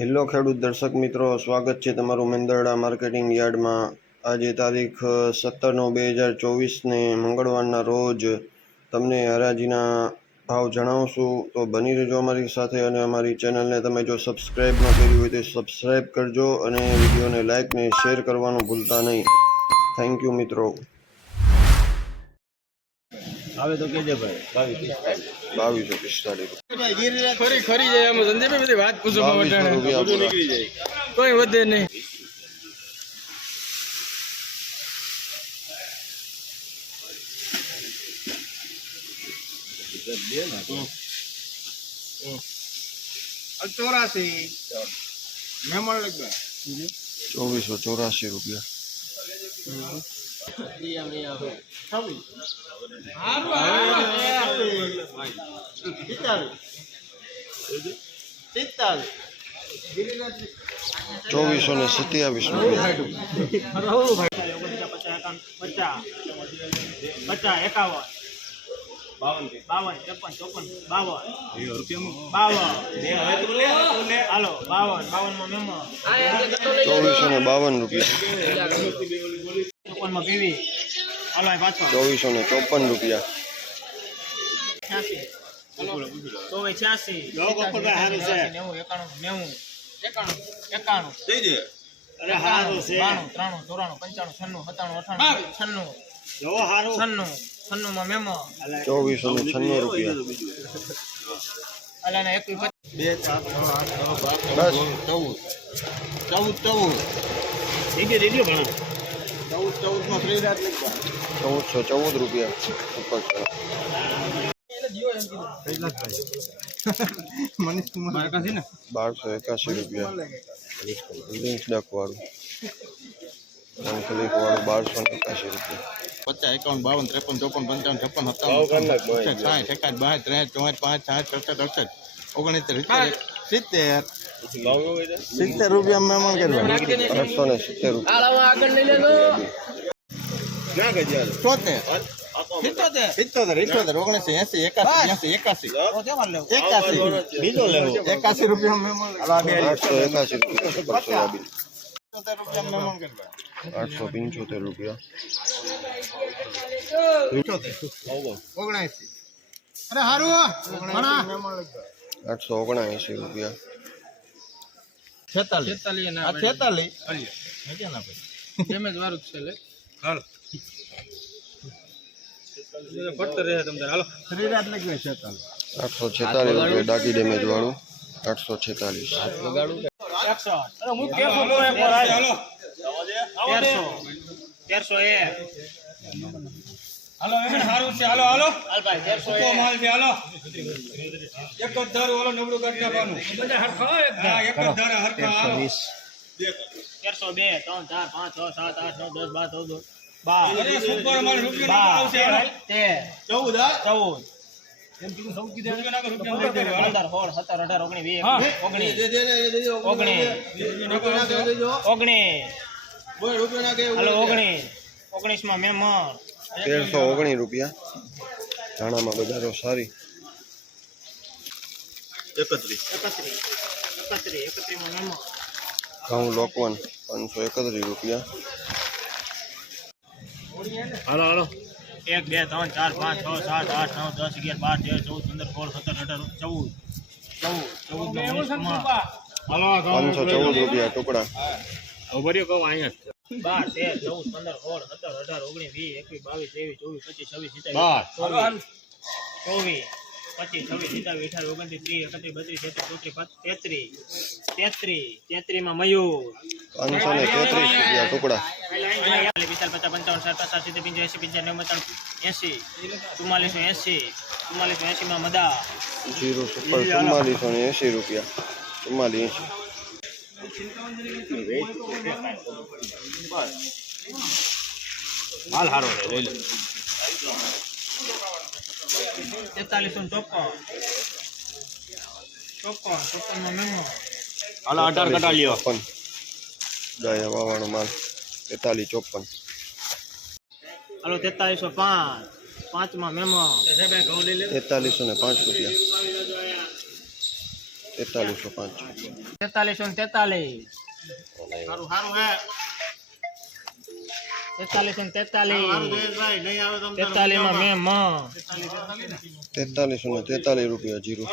Hello ખેડૂત દર્શક મિત્રો, સ્વાગત છે તમારું મેંદરડા માર્કેટિંગ યાર્ડમાં। આજે તારીખ 17/9/2024ને મંગળવારના રોજ તમને હરાજીના ભાવ જણાવશું, તો બની રહેજો અમારી સાથે। અને અમારી ચેનલને તમે જો સબસ્ક્રાઈબ ન કરી હોય તો સબસ્ક્રાઈબ કરજો અને વિડીયોને લાઇક ને શેર કરવાનું ભૂલતા નહીં। થેન્ક યુ મિત્રો। આવે તો કેજે ભાઈ 2245 ખરી જાય આમ સંજયભાઈ બધી વાત પૂછો બધું નીકળી જાય, કોઈ વધે નહીં। ₹84 મેમણ લગભગ ₹2484। ડાકી ડેમેજ વાળું 846। ₹1319 ધાણામાં બજારો સારી। 31 ઘઉં લોકવન ₹531। હાલો 1 2 3 4 5 6 7 8 9 10 11 12 13 14 15 16 17 18 19 ₹514 ટુકડા। ભર્યો કહું અહીંયા 12 13 14 15 16 17 18 19 20 21 22 23 24 25 26 27 28 29 30 31 32 33 33 33 માં મયુર ₹533 ટુકડા। 55 55 55 80 4480 માં મદા જીરો સુપર ₹4480। 4480 હાલ હારો લઈ લે 4354 માં મેમો હાલો 18 કટા લ્યો। ગાયા વાવાળો માલ 4354। હાલો 4305 5 માં મેમો ₹4305। 4305 43 ને 43 સારું સારું હે 43 ને 43 43 માં મેં 4343 રૂપિયા જીરું